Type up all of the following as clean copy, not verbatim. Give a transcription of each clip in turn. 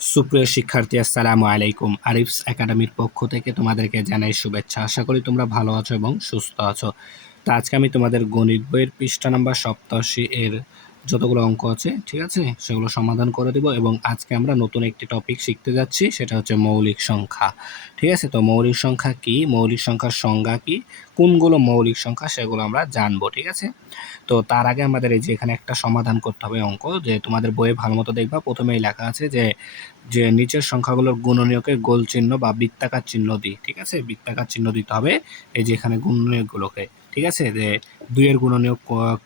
সুপ্রিয় শিক্ষার্থী, আসসালামু আলাইকুম। আরিফস একাডেমির পক্ষ থেকে তোমাদেরকে জানাই শুভেচ্ছা। আশা করি তোমরা ভালো আছো এবং সুস্থ আছো। তো আজকে আমি তোমাদের গণিত বইয়ের পৃষ্ঠা নাম্বার 87 এর যতগুলো অঙ্ক আছে, ঠিক আছে, সেগুলো সমাধান করে দেব। এবং আজকে আমরা নতুন একটি টপিক শিখতে যাচ্ছি, সেটা হচ্ছে মৌলিক সংখ্যা। ঠিক আছে, তো মৌলিক সংখ্যা কি, মৌলিক সংখ্যার সংজ্ঞা কি, কোনগুলো মৌলিক সংখ্যা, সেগুলো আমরা জানবো। ঠিক আছে, তো তার আগে আমাদের এই যে এখানে একটা সমাধান করতে হবে অঙ্ক, যে তোমাদের বইয়ে ভালো মতো দেখবা, প্রথমেই লেখা আছে যে যে নিচের সংখ্যাগুলোর গুণনীয়কে গোল চিহ্ন বা বৃত্তাকার চিহ্ন দিই। ঠিক আছে, বৃত্তাকার চিহ্ন দিতে হবে এই যে এখানে গুণনীয়কগুলোকে। ঠিক আছে, যে 2 এর গুণনীয়ক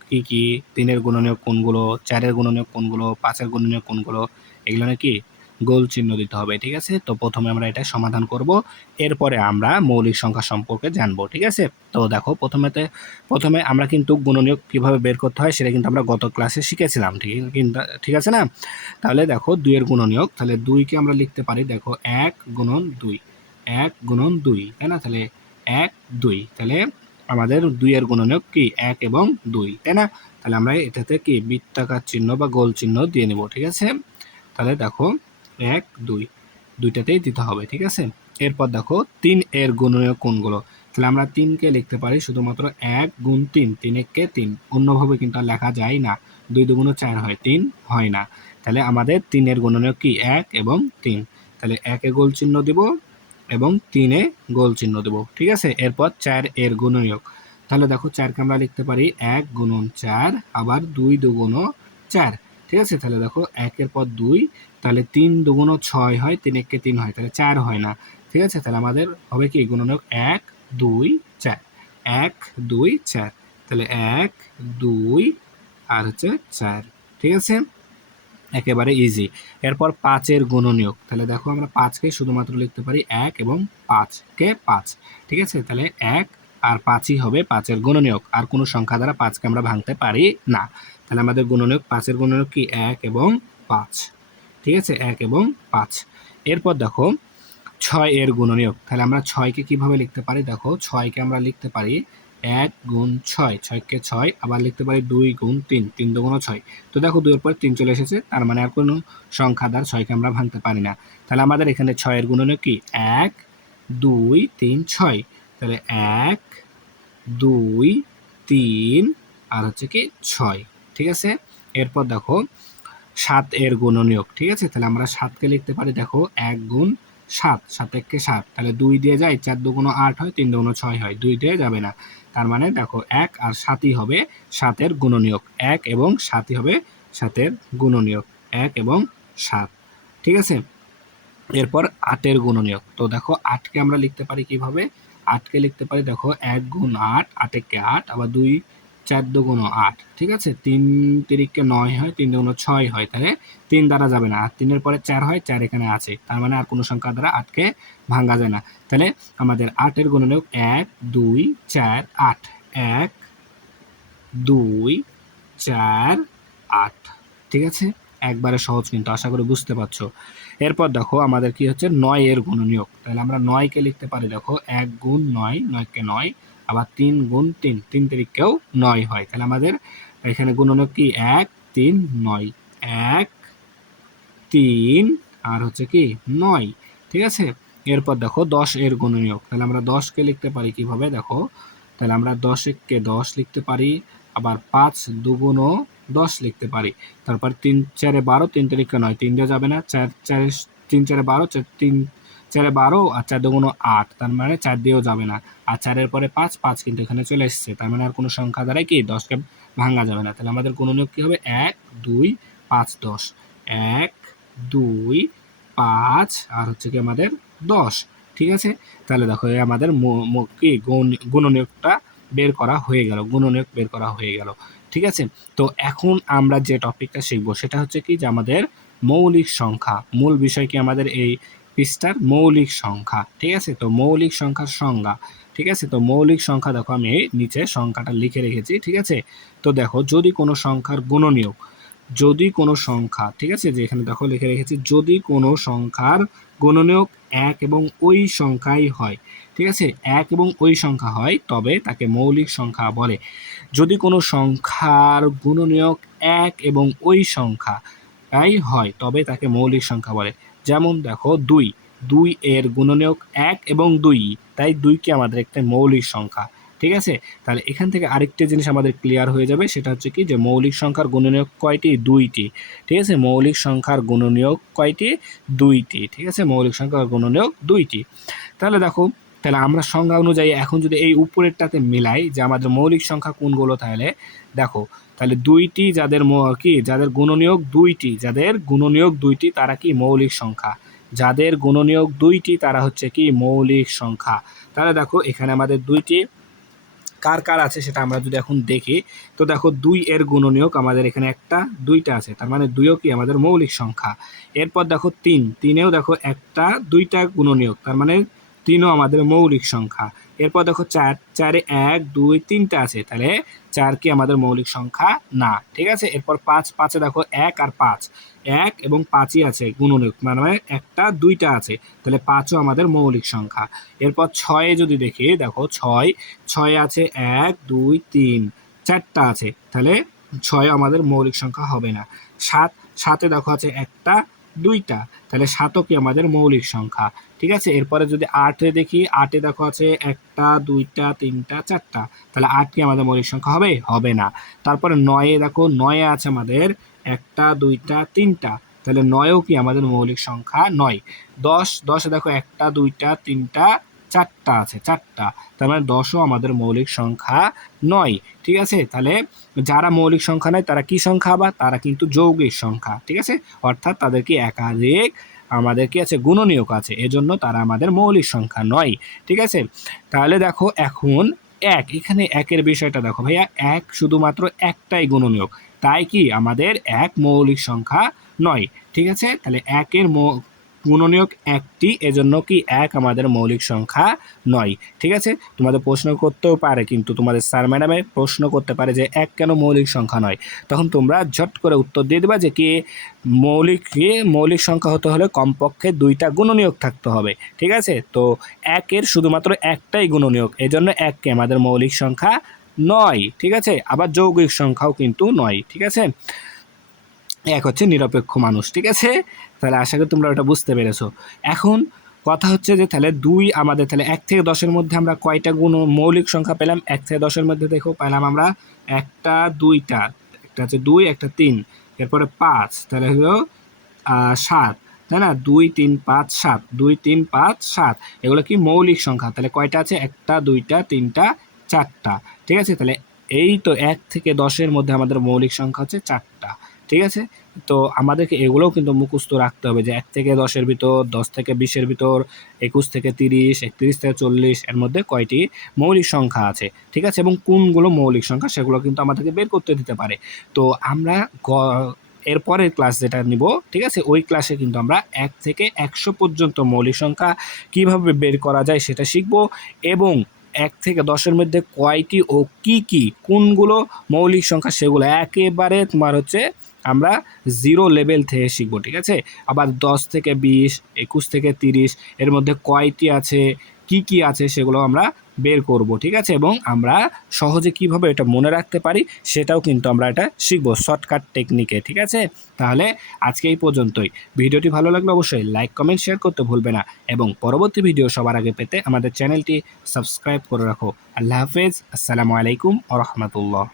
কি কি, 3 এর গুণনীয়ক কোনগুলো, 4 এর গুণনীয়ক কোনগুলো, 5 এর গুণনীয়ক কোনগুলো, এগুলো নাকি গোল চিহ্ন দিতে হবে। ঠিক আছে, তো প্রথমে আমরা এটা সমাধান করব, এরপরে আমরা মৌলিক সংখ্যা সম্পর্কে জানবো। ঠিক আছে, তো দেখো প্রথমে আমরা কিন্তু গুণনীয়ক কিভাবে বের করতে হয় সেটা কিন্তু আমরা গত ক্লাসে শিখেছিলাম। ঠিক আছে না? তাহলে দেখো 2 এর গুণনীয়ক, তাহলে 2 কে আমরা লিখতে পারি, দেখো 1 গুণন 2, 1 গুণন 2, তাই না? তাহলে 1 2, তাহলে আমাদের 2 এর গুণনীয়ক কি 1 এবং 2, তাই না? তাহলে আমরা এটাতে কি বৃত্তাকার চিহ্ন বা গোল চিহ্ন দিয়ে নেব। ঠিক আছে, তাহলে দেখো 1 2, দুইটাতেই দিতে হবে। ঠিক আছে, এরপর দেখো 3 এর গুণনীয়ক কোনগুলো, তাহলে আমরা 3 কে লিখতে পারি শুধুমাত্র 1 গুণ 3, 3 একে 3, অন্যভাবে কিন্তু আর লেখা যায় না। 2 দুগুণ 4 হয়, 3 হয় না। তাহলে আমাদের 3 এর গুণনীয়ক কি 1 এবং 3, তাহলে 1 এ গোল চিহ্ন দিব এবং 3 এ গোল চিহ্ন দেব। ঠিক আছে, এরপর 4 এর গুণনীয়ক, তাহলে দেখো 4 কে আমরা লিখতে পারি 1 গুণন 4, আবার 2 দুগুণ 4। ঠিক আছে, তাহলে দেখো 1 এর পর 2, তাহলে 3 দুগুণ 6 হয়, 3 একে 3 হয়, তাহলে 4 হয় না। ঠিক আছে, তাহলে আমাদের হবে কি গুণনীয়ক 1 2 4, 1 2 4, তাহলে 1 2 আর হচ্ছে 4। ঠিক আছে, একেবারে ইজি। এরপর 5 এর গুণনীয়ক, তাহলে দেখো আমরা 5 কে শুধুমাত্র লিখতে পারি 1 এবং 5 কে 5। ঠিক আছে, তাহলে 1 আর 5ই হবে 5 এর গুণনীয়ক, আর কোনো সংখ্যা দ্বারা 5 কে আমরা ভাঙতে পারি না। তাহলে আমাদের গুণনীয়ক 5 এর গুণনীয়ক কি 1 এবং 5। ঠিক আছে, 1 এবং 5। এরপর দেখো 6 এর গুণনীয়ক, তাহলে আমরা 6 কে কিভাবে লিখতে পারি, দেখো 6 কে আমরা লিখতে পারি 1 গুণ 6, 6 কে 6, আবার লিখতে পারি 2 গুণ 3, 3 দুগুণ 6। তো দেখো 2 এর পরে 3 চলে এসেছে, তার মানে আর কোনো সংখ্যা দ্বারা 6 কে আমরা ভাঙতে পারি না। তাহলে আমাদের এখানে 6 এর গুণনীয়ক কি 1 2 3 6, তাহলে 1 2 3 আর হচ্ছে কি 6। ঠিক আছে, এরপর দেখো 7 এর গুণনীয়ক। ঠিক আছে, তাহলে আমরা 7 কে লিখতে পারি, দেখো 1 গুণ 7, 7 একে 7, তাহলে 2 দিয়ে যায়, 4 দুগুণ 8 হয়, 3 দুগুণ 6 হয়, 2 দিয়ে যাবে না। তার মানে দেখো 1 আর 7ই হবে 7 এর গুণনীয়ক, 1 এবং 7ই হবে 7 এর গুণনীয়ক, 1 এবং 7। ঠিক আছে, এরপর 8 এর গুণনীয়ক, তো দেখো 8 কে আমরা লিখতে পারি কিভাবে, 8 কে লিখতে পারি, দেখো 1 গুণ 8, 8 একে 8, আবার 2 4 দুগুণ 8। ঠিক আছে, 3 তিরিকে 9 হয়, 3 দুগুণ 6 হয়, তাহলে 3 দ্বারা যাবে না, আর 3 এর পরে 4 হয়, 4 এখানে আছে, তার মানে আর কোনো সংখ্যা দ্বারা 8 কে ভাঙা যায় না। তাহলে আমাদের 8 এর গুণনীয়ক 1 2 4 8, 1 2 4 8। ঠিক আছে, একবারে সহজ, কিন্তু আশা করি বুঝতে পারছো। এরপর দেখো আমাদের কি হচ্ছে 9 এর গুণনীয়ক, তাহলে আমরা 9 কে লিখতে পারি, দেখো 1 গুণ 9, 9 কে 9, আবার 3 গুণ 3, 3 তিরিকেও 9 হয়, তাহলে আমাদের এখানে গুণনীয়ক কি 1 3 9, 1 3 আর হচ্ছে কি 9। ঠিক আছে, এরপর দেখো 10 এর গুণনীয়ক, তাহলে আমরা 10 কে লিখতে পারি কিভাবে, দেখো তাহলে আমরা 10 কে 10 লিখতে পারি, আবার 5 দুগুণ 10 লিখতে পারি, তারপর 3 4 12, 3 তিরিকে 9, 3 দিয়ে যাবে না, 4 4 3 4 12, 3 4 12 আর 4 দুগুণ 8, তার মানে 4 দিয়েও যাবে না, আর 4 এর পরে 5, 5 কিন্তু এখানে চলে এসেছে, তার মানে আর কোনো সংখ্যা দ্বারাই কি 10 কে ভাঙা যাবে না। তাহলে আমাদের গুণনীয়ক কি হবে 1 2 5 10, 1 2 5 আর হচ্ছে কি আমাদের 10। ঠিক আছে, তাহলে দেখো এই আমাদের কি গুণনীয়কটা বের করা হয়ে গেল, গুণনীয়ক বের করা হয়ে গেল। ঠিক আছে, তো এখন আমরা যে টপিকটা শিখবো সেটা হচ্ছে কি যে আমাদের মৌলিক সংখ্যা, মূল বিষয় কি আমাদের এই পৃষ্ঠার মৌলিক সংখ্যা। ঠিক আছে, তো মৌলিক সংখ্যার সংজ্ঞা। ঠিক আছে, তো মৌলিক সংখ্যা দেখো আমি নিচে সংখ্যাটা লিখে রেখেছি। ঠিক আছে, তো দেখো যদি কোনো সংখ্যার গুণনীয়ক, যদি কোনো সংখ্যা, ঠিক আছে, যে এখানে দেখো লিখে রেখেছি, যদি কোনো সংখ্যার গুণনীয়ক 1 এবং ওই সংখ্যাই হয়, ঠিক আছে, 1 এবং ওই সংখ্যা হয়, তবে তাকে মৌলিক সংখ্যা বলে। যদি কোনো সংখ্যার গুণনীয়ক 1 এবং ওই সংখ্যাই হয়, তবে তাকে মৌলিক সংখ্যা বলে। যেমন দেখো 2, 2 এর গুণনীয়ক 1 এবং 2, তাই 2 কি আমাদের একটা মৌলিক সংখ্যা। ঠিক আছে, তাহলে এখান থেকে আরেকটা জিনিস আমাদের ক্লিয়ার হয়ে যাবে, সেটা হচ্ছে কি যে মৌলিক সংখ্যার গুণনীয়ক কয়টি? 2টি। ঠিক আছে, মৌলিক সংখ্যার গুণনীয়ক কয়টি? 2টি। ঠিক আছে, মৌলিক সংখ্যার গুণনীয়ক 2টি। তাহলে দেখো, তাহলে আমরা সংজ্ঞা অনুযায়ী এখন যদি এই উপরেরটাতে মিলাই যে আমাদের মৌলিক সংখ্যা কোনগুলো, তাহলে দেখো, তাহলে 2টি যাদের যাদের গুণনীয়ক 2টি, যাদের গুণনীয়ক 2টি তারা কি মৌলিক সংখ্যা। যাদের গুণনীয়ক 2টি তারা হচ্ছে কি মৌলিক সংখ্যা। তাহলে দেখো এখানে আমাদের 2টি কার কার আছে সেটা আমরা যদি এখন দেখি, তো দেখো 2 এর গুণনীয়ক আমাদের এখানে একটা 2টা আছে, তার মানে 2ও কি আমাদের মৌলিক সংখ্যা। এরপর দেখো 3, 3এও দেখো একটা 2টা গুণনীয়ক, তার মানে 3ও আমাদের মৌলিক সংখ্যা। এরপর দেখো 4, 4-এ 1, 2, 3টা আছে, তাহলে 4 কি আমাদের মৌলিক সংখ্যা না। ঠিক আছে, এরপর 5, 5-এ দেখো 1 আর 5, 1 এবং 5ই আছে গুণনীয়ক, মানে একটা 2টা আছে, তাহলে 5ও আমাদের মৌলিক সংখ্যা। এরপর 6-এ যদি দেখি, দেখো 6, 6 আছে 1, 2, 3, 4টা আছে, তাহলে 6 আমাদের মৌলিক সংখ্যা হবে না। 7, 7-এ দেখো আছে একটা 2টা, তাহলে 7ও কি আমাদের মৌলিক সংখ্যা। ঠিক আছে, এরপরে যদি 8-এ দেখি, 8-এ দেখো আছে একটা 2টা 3টা 4টা, তাহলে 8 কি আমাদের মৌলিক সংখ্যা হবে? হবে না। তারপরে 9-এ দেখো, 9-এ আছে আমাদের একটা 2টা 3টা, তাহলে 9ও কি আমাদের মৌলিক সংখ্যা নয়। 10, 10-এ দেখো একটা 2টা 3টা 4টা আছে, 4টা, তার মানে 10ও আমাদের মৌলিক সংখ্যা নয়। ঠিক আছে, তাহলে যারা মৌলিক সংখ্যা নয় তারা কি সংখ্যা? আবার তারা কিন্তু যৌগিক সংখ্যা। ঠিক আছে, অর্থাৎ তাদের কি একাধিক আমাদের কি আছে? গুণনীয়ক আছে, এজন্য তারা আমাদের মৌলিক সংখ্যা নয়। ঠিক আছে, তাহলে দেখো এখন 1, এখানে 1-এর বিষয়টা দেখো ভাইয়া, 1 শুধুমাত্র একটাই গুণনীয়ক, তাই কি আমাদের 1 মৌলিক সংখ্যা নয়। ঠিক আছে, তাহলে 1-এর গুণনীয়ক 1টি, এজন্য কি 1 আমাদের মৌলিক সংখ্যা নয়। ঠিক আছে, তোমাদের প্রশ্ন করতেও পারে, কিন্তু তোমাদের স্যার ম্যাডামে প্রশ্ন করতে পারে যে 1 কেন মৌলিক সংখ্যা নয়, তখন তোমরা ঝট করে উত্তর দিয়ে দেবা যে কি মৌলিক সংখ্যা হতে হলে কমপক্ষে 2টা গুণনীয়ক থাকতে হবে। ঠিক আছে, তো 1-এর শুধুমাত্র একটাই গুণনীয়ক, এজন্য 1কে আমাদের মৌলিক সংখ্যা নয়। ঠিক আছে, আবার যৌগিক সংখ্যাও কিন্তু নয়। ঠিক আছে, 1 হচ্ছে নিরপেক্ষ মানুষ। ঠিক আছে, তাহলে আশা করি তোমরা ওটা বুঝতে পেরেছো। এখন কথা হচ্ছে যে তাহলে 2 আমাদের, তাহলে 1 থেকে 10-এর মধ্যে আমরা কয়টা মৌলিক সংখ্যা পেলাম? 1 থেকে 10-এর মধ্যে দেখো পেলাম আমরা একটা 2টা, একটা হচ্ছে 2, একটা 3, এরপরে 5, তাহলে হলো 7, তাই না? 2, 3, 5, 7, 2, 3, 5, 7, এগুলো কি মৌলিক সংখ্যা। তাহলে কয়টা আছে? একটা 2টা 3টা 4টা। ঠিক আছে, তাহলে এই তো 1 থেকে 10-এর মধ্যে আমাদের মৌলিক সংখ্যা হচ্ছে 4টা। ঠিক আছে, তো আমাদেরকে এগুলোও কিন্তু মুখস্থ রাখতে হবে যে 1 থেকে 10-এর ভিতর, 10 থেকে 20-এর ভিতর, 21 থেকে 30, 31 থেকে 40 এর মধ্যে কয়টি মৌলিক সংখ্যা আছে। ঠিক আছে, এবং কোনগুলো মৌলিক সংখ্যা সেগুলো কিন্তু আমাদেরকে বের করতে দিতে পারে। তো আমরা এরপরের ক্লাস যেটা নিব, ঠিক আছে, ওই ক্লাসে কিন্তু আমরা 1 থেকে 100 পর্যন্ত মৌলিক সংখ্যা কিভাবে বের করা যায় সেটা শিখব, এবং 1 থেকে 10-এর মধ্যে কয়টি ও কি কোনগুলো মৌলিক সংখ্যা সেগুলো একেবারে তোমার হচ্ছে আমরা 0 লেভেল থেকে শিখবো। ঠিক আছে, আবার 10 থেকে 20, 21 থেকে 30 এর মধ্যে কয়টি আছে, কি আছে সেগুলো আমরা বের করব। ঠিক আছে, এবং আমরা সহজে কিভাবে এটা মনে রাখতে পারি সেটাও কিন্তু আমরা এটা শিখবো শর্টকাট টেকনিকে। ঠিক আছে, তাহলে আজকে এই পর্যন্তই। ভিডিওটি ভালো লাগলে অবশ্যই লাইক কমেন্ট শেয়ার করতে ভুলবে না, এবং পরবর্তী ভিডিও সবার আগে পেতে আমাদের চ্যানেলটি সাবস্ক্রাইব করে রাখো। আল্লাহ হাফেজ, আসসালামু আলাইকুম ওয়া রাহমাতুল্লাহ।